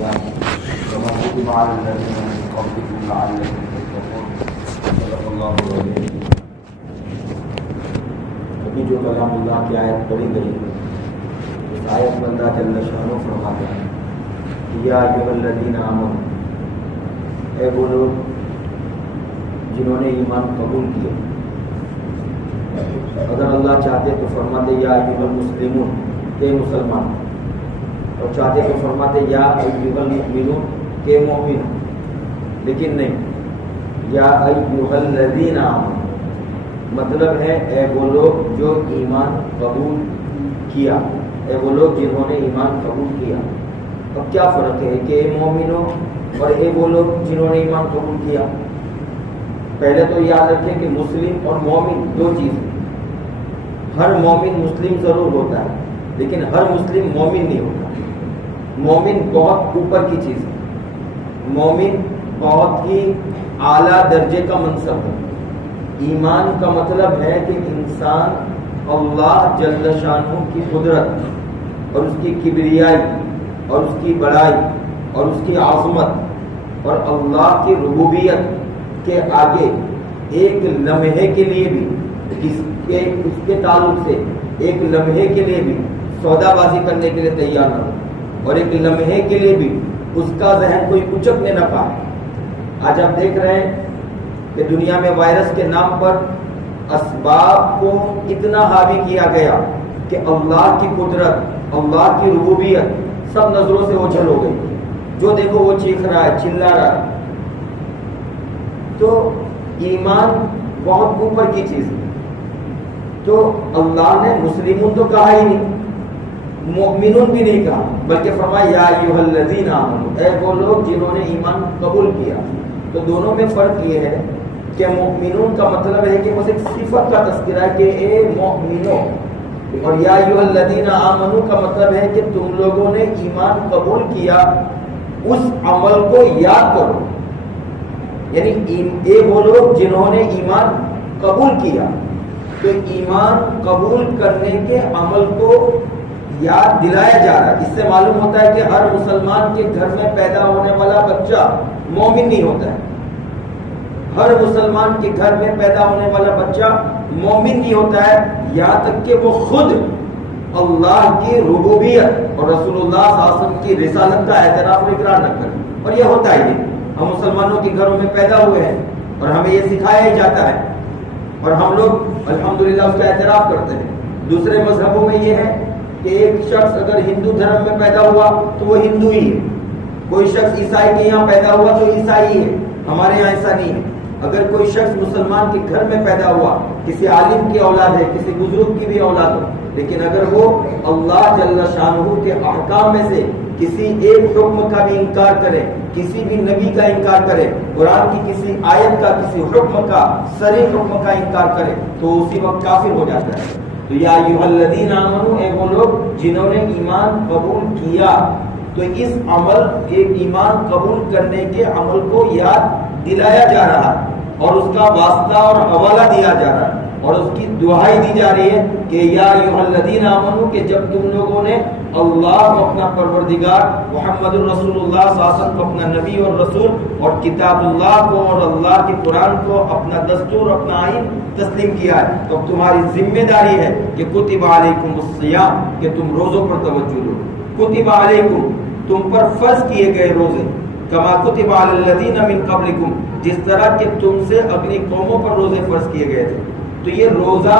الصيام كما كتب على الذين من قبلكم لعلكم تتقون صدق الله العظيم. ابھی جو کلام اللہ کی آیت پڑھی گئی اس آیت میں اللہ جل شانہ فرماتا ہے یا ایھا الذین آمنوا، اے وہ لوگ جنہوں نے ایمان قبول کیا. اگر اللہ چاہتے تو فرماتے یا ایھا المسلمون، کہ مسلمان، اور چاہتے تو فرماتے یا ایھا المؤمنون، کہ مومن. لیکن نہیں، یا ایھا الذین آمنوا مطلب ہے اے وہ لوگ جو ایمان قبول کیا، اے وہ لوگ جنہوں نے ایمان قبول کیا. اب کیا فرق ہے کہ اے مومنوں اور اے وہ لوگ جنہوں نے ایمان قبول کیا؟ پہلے تو یاد رکھیں کہ مسلم اور مومن دو چیزیں. ہر مومن مسلم ضرور ہوتا ہے لیکن ہر مسلم مومن نہیں ہوتا. مومن بہت اوپر کی چیز ہے، مومن بہت ہی اعلیٰ درجے کا منصب ہے. ایمان کا مطلب ہے کہ انسان اللہ جل شانہ کی قدرت اور اس کی کبریائی اور اس کی بڑائی اور اس کی عظمت اور اللہ کی ربوبیت کے آگے ایک لمحے کے لیے بھی اس کے تعلق سے ایک لمحے کے لیے بھی سودا بازی کرنے کے لیے تیار نہ ہو، اور ایک لمحے کے لیے بھی اس کا ذہن کوئی اچکنے نہ پائے. آج آپ دیکھ رہے ہیں کہ دنیا میں وائرس کے نام پر اسباب کو اتنا حاوی کیا گیا کہ اللہ کی قدرت، اللہ کی ربوبیت سب نظروں سے اوجھل ہو گئی. جو دیکھو وہ چیخ رہا ہے، چلا رہا ہے. تو ایمان بہت اوپر کی چیز ہے. تو اللہ نے مسلمون تو کہا ہی نہیں، مؤمنون بھی نہیں کہا، بلکہ فرمایا یا ایھا الذین آمنوا، اے وہ لوگ جنہوں نے ایمان قبول کیا. تو دونوں میں فرق یہ ہے کہ مؤمنون کا مطلب ہے کہ بس ایک صفت کا تذکرہ ہے کہ اے مؤمنوں، اور یا ایھا الذین آمنوا کا مطلب ہے کہ تم لوگوں نے ایمان قبول کیا، اس عمل کو یاد کرو. یعنی اے وہ لوگ جنہوں نے ایمان قبول کیا، تو ایمان قبول کرنے کے عمل کو یاد دلایا جا رہا ہے. اس سے معلوم ہوتا ہے کہ ہر مسلمان کے گھر میں پیدا ہونے والا بچہ مومن نہیں ہوتا ہے. ہر مسلمان کے گھر میں پیدا ہونے والا بچہ مومن نہیں ہوتا ہے، یہاں تک کہ وہ خود اللہ کی ربوبیت اور رسول اللہ صلی اللہ علیہ وسلم کی رسالت کا اعتراف اور اقرار نہ کرے. اور یہ ہوتا ہی نہیں. ہم مسلمانوں کے گھروں میں پیدا ہوئے ہیں اور ہمیں یہ سکھایا ہی جاتا ہے اور ہم لوگ الحمدللہ اس کا اعتراف کرتے ہیں. دوسرے مذہبوں میں یہ ہے کہ ایک شخص اگر ہندو دھرم میں پیدا ہوا تو وہ ہندو ہی ہے، کوئی شخص عیسائی کے یہاں پیدا ہوا تو عیسائی ہے. ہمارے یہاں ایسا نہیں ہے. اگر کوئی شخص مسلمان کے گھر میں پیدا ہوا، کسی عالم کی اولاد ہے، کسی بزرگ کی بھی اولاد ہو، لیکن اگر وہ اللہ جل شانہ کے احکام میں سے کسی ایک حکم کا بھی انکار کرے، کسی بھی نبی کا انکار کرے، قرآن کی کسی آیت کا، کسی حکم کا، صریح حکم کا انکار کرے، تو اسی وقت کافر ہو جاتا ہے. تو یا ایھا الذین آمنوا، اے وہ لوگ جنہوں نے ایمان قبول کیا. تو اس عمل، ایک ایمان قبول کرنے کے عمل کو یاد دلایا جا رہا ہے اور اس کا واسطہ اور حوالہ دیا جا رہا ہے اور اس کی دعائی دی جا رہی ہے کہ یا ایھا الذین آمنوا، کہ جب تم لوگوں نے اللہ کو اپنا پروردگار، محمد الرسول اللہ صلی اللہ علیہ وسلم کو اپنا نبی اور رسول، اور کتاب اللہ کو اور اللہ کے قرآن کو اپنا دستور، اپنا آئین تسلیم کیا ہے، تو اب تمہاری ذمہ داری ہے کہ کتب علیکم الصیام، کہ تم روزوں پر توجہ دو. کتب علیکم، تم پر فرض کیے گئے روزے، کما کتب علی الذین من قبلکم، جس طرح کہ تم سے اگلی قوموں پر روزے فرض کیے گئے تھے. تو یہ روزہ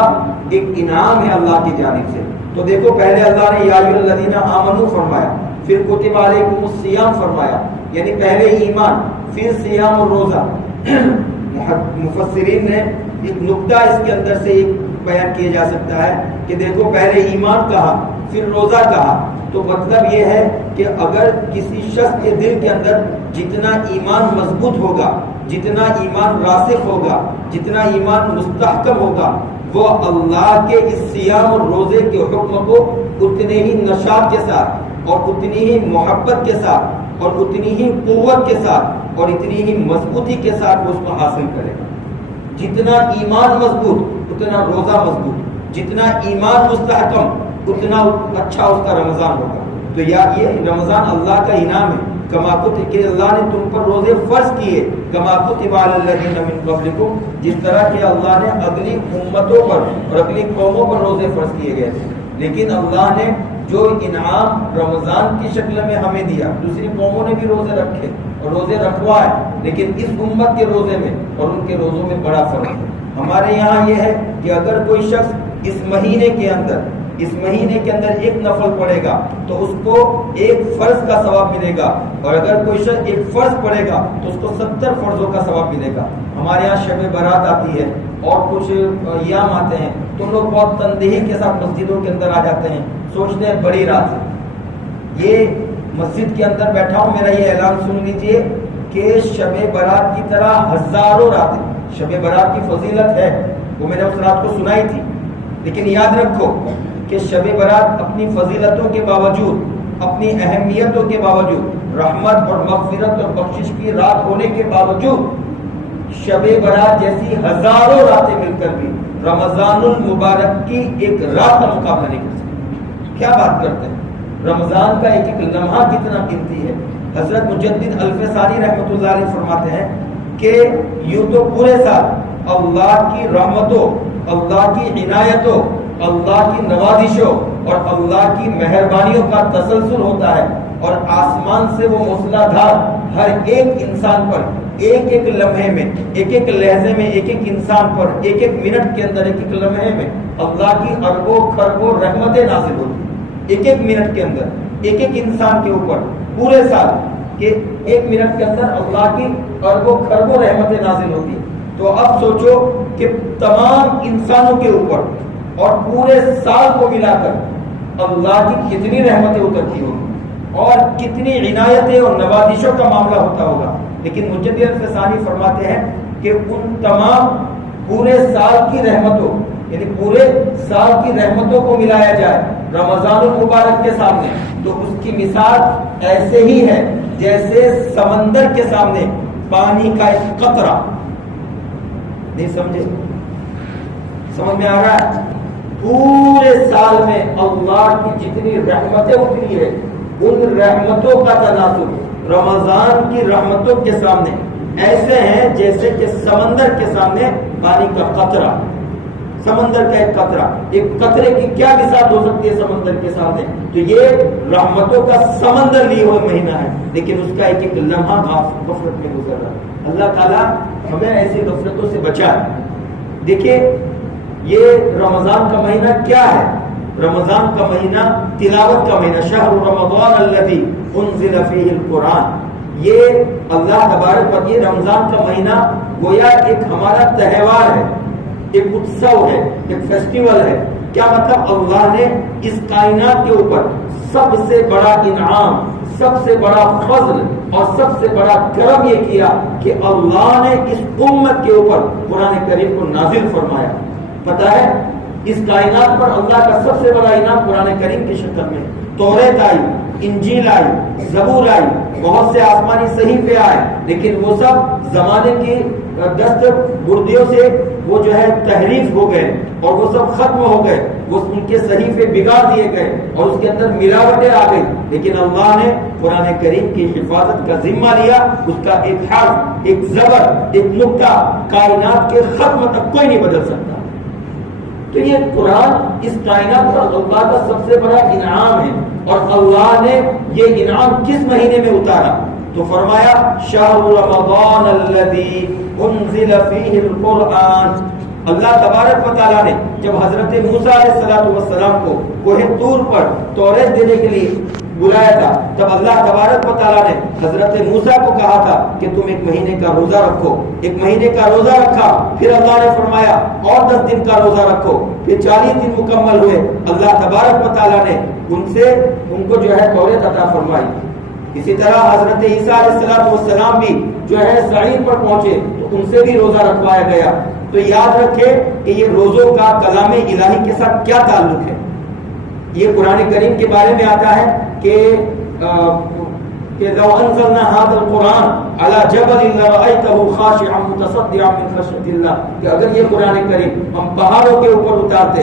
ایک انعام ہے اللہ کی جانب سے. تو دیکھو پہلے اللہ نے یا ایھا الذین آمنوا فرمایا، پھر کتب علیکم الصیام فرمایا، یعنی پہلے ایمان پھر صیام اور روزہ. مفسرین نے ایک نقطہ اس کے اندر سے ایک بیان کیا جا سکتا ہے کہ دیکھو پہلے ایمان کہا پھر روزہ کہا، تو مطلب یہ ہے کہ اگر کسی شخص کے دل کے اندر جتنا ایمان مضبوط ہوگا، جتنا ایمان راسخ ہوگا، جتنا ایمان مستحکم ہوگا، وہ اللہ کے اس صیام اور روزے کے حکم کو اتنے ہی نشاط کے ساتھ اور اتنی ہی محبت کے ساتھ اور اتنی ہی قوت کے ساتھ اور اتنی ہی مضبوطی کے ساتھ وہ اس کو حاصل کرے گا. جتنا ایمان مضبوط اتنا روزہ مضبوط، جتنا ایمان مستحکم اتنا اچھا اس کا رمضان ہوگا. تو یہ رمضان اللہ کا انعام ہے، کما کتب کہ اللہ نے تم پر روزے فرض کیے، کما کتب علی الذین من قبلکم، جس طرح کہ اللہ نے اگلی امتوں پر اور اگلی قوموں پر روزے فرض کیے گئے تھے۔ لیکن اللہ نے جو انعام رمضان کی شکل میں ہمیں دیا، دوسری قوموں نے بھی روزے رکھے اور روزے رکھوائے، لیکن اس امت کے روزے میں اور ان کے روزوں میں بڑا فرق ہے۔ ہمارے یہاں یہ ہے کہ اگر کوئی شخص اس مہینے کے اندر ایک نفل پڑھے گا تو اس کو ایک فرض کا ثواب ملے گا، اور اگر کوئی شخص ایک فرض پڑھے گا تو اس کو 70 فرضوں کا ثواب ملے گا۔ ہمارے یہاں شب برات آتی ہے اور کچھ ایام آتے ہیں تو لوگ بہت تندہی کے ساتھ مسجدوں کے اندر آ جاتے ہیں، سوچتے ہیں بڑی رات ہے۔ یہ مسجد کے اندر بیٹھا ہوں، میرا یہ اعلان سن لیجئے کہ شب برات کی طرح ہزاروں راتیں، شب برات کی فضیلت ہے، وہ میں نے اس رات کو سنائی تھی، لیکن یاد رکھو کہ شب برات اپنی فضیلتوں کے باوجود، اپنی اہمیتوں کے باوجود، رحمت اور مغفرت اور بخشش کی رات ہونے کے باوجود، شب برات جیسی ہزاروں راتیں مل کر بھی رمضان المبارک کی ایک رات کا مقابلہ نہیں کر سکتی۔ کیا بات کرتے ہیں، رمضان کا ایک ایک لمحہ کتنا قیمتی ہے۔ حضرت مجدد الفسانی رحمۃ اللہ علیہ فرماتے ہیں کہ یوں تو پورے سال اللہ کی رحمتوں، اللہ کی عنایتوں، اللہ کی نوازشوں اور اللہ کی مہربانیوں کا تسلسل ہوتا ہے، اور آسمان سے وہ موسلادھار ہر ایک انسان پر ایک ایک لمحے میں، ایک ایک لہجے میں، ایک ایک انسان پر ایک ایک منٹ کے اندر، ایک ایک لمحے میں اللہ کی اربوں خربوں رحمتیں نازل ہوتی، ایک ایک منٹ کے اندر ایک ایک انسان کے اوپر پورے سال کے ایک منٹ کے اندر اللہ کی اربوں خربوں رحمتیں نازل ہوتی۔ تو اب سوچو کہ تمام انسانوں کے اوپر اور پورے سال کو ملا کر اللہ کی کتنی رحمتیں اترتی ہوگی اور کتنی عنایتیں اور نوازشوں کا معاملہ ہوتا ہوگا۔ لیکن مجدد الفسانی فرماتے ہیں کہ ان تمام پورے سال کی رحمتوں، یعنی پورے سال کی رحمتوں کو ملایا جائے رمضان المبارک کے سامنے تو اس کی مثال ایسے ہی ہے جیسے سمندر کے سامنے پانی کا ایک قطرہ۔ نہیں سمجھے؟ سمجھ میں آ رہا ہے؟ پورے سال میں اللہ کی جتنی رحمتیں اتری ہے، ان رحمتوں کا تناسب رمضان کی رحمتوں کے سامنے ایسے ہیں جیسے کہ سمندر کے سامنے پانی کا قطرہ۔ سمندر کا ایک قطرہ، ایک قطرے کی کیا مثال ہو سکتی ہے سمندر کے سامنے؟ تو یہ رحمتوں کا سمندر لیے ہوئے مہینہ ہے، لیکن اس کا ایک ایک لمحہ غفلت میں گزر رہا ہے۔ اللہ تعالیٰ ہمیں ایسی غفلتوں سے بچائے۔ دیکھیے یہ رمضان کا مہینہ کیا ہے؟ رمضان کا مہینہ تلاوت کا مہینہ، شہر رمضان الذی انزل فیہ القرآن۔ یہ اللہ تبارک و تعالی رمضان کا مہینہ گویا ایک ہمارا تہوار ہے، ایک اتسو ہے، ایک فیسٹیول ہے۔ کیا مطلب؟ اللہ نے اس کائنات کے اوپر سب سے بڑا انعام، سب سے بڑا فضل اور سب سے بڑا کرم یہ کیا کہ اللہ نے اس امت کے اوپر قرآن کریم کو نازل فرمایا۔ پتہ ہے اس کائنات پر اللہ کا سب سے بڑا انعام قرآن کریم کی شکل میں توریت آئی، انجیل آئی، زبور آئی، بہت سے آسمانی صحیفے آئے، لیکن وہ سب زمانے کی دست بردیوں سے وہ جو ہے تحریف ہو گئے اور وہ سب ختم ہو گئے، وہ ان کے صحیفے بگاڑ دیے گئے اور اس کے اندر ملاوٹیں آ گئی۔ لیکن اللہ نے قرآن کریم کی حفاظت کا ذمہ لیا، اس کا ایک حرف، ایک زبر، ایک نقطہ کائنات کے ختم تک کوئی نہیں بدل سکتا۔ تو یہ قرآن اس کائنات پر اللہ کا سب سے بڑا انعام ہے، اور اللہ نے یہ انعام کس مہینے میں اتارا؟ تو فرمایا شہر رمضان الذی انزل فیہ القرآن۔ اللہ تبارک و تعالیٰ نے جب حضرت موسیٰ علیہ السلام کو کوہ طور پر توریت دینے کے لیے بلایا تھا، تب اللہ تبارک و تعالیٰ نے حضرت موسیٰ کو کہا تھا کہ تم ایک مہینے کا روزہ رکھو۔ ایک مہینے کا روزہ رکھا، پھر اللہ نے فرمایا اور 10 دن کا روزہ رکھو، پھر 40 دن مکمل ہوئے۔ اللہ تبارک و تعالیٰ نے ان کو جو ہے توریت عطا فرمائی۔ اسی طرح حضرت عیسیٰ علیہ السلام بھی جو ہے صعید پر پہنچے تو ان سے بھی روزہ رکھوایا گیا۔ تو یاد رکھے کہ یہ روزوں کا کلام الہی کے ساتھ کیا تعلق ہے۔ یہ قرآن کریم کے بارے میں آتا ہے کہ لو انزلنا هذا القرآن على جبل لرأيته خاشعا متصدعا من خشية الله، کہ اگر یہ قرآن کریم ہم پہاڑوں کے اوپر اتارتے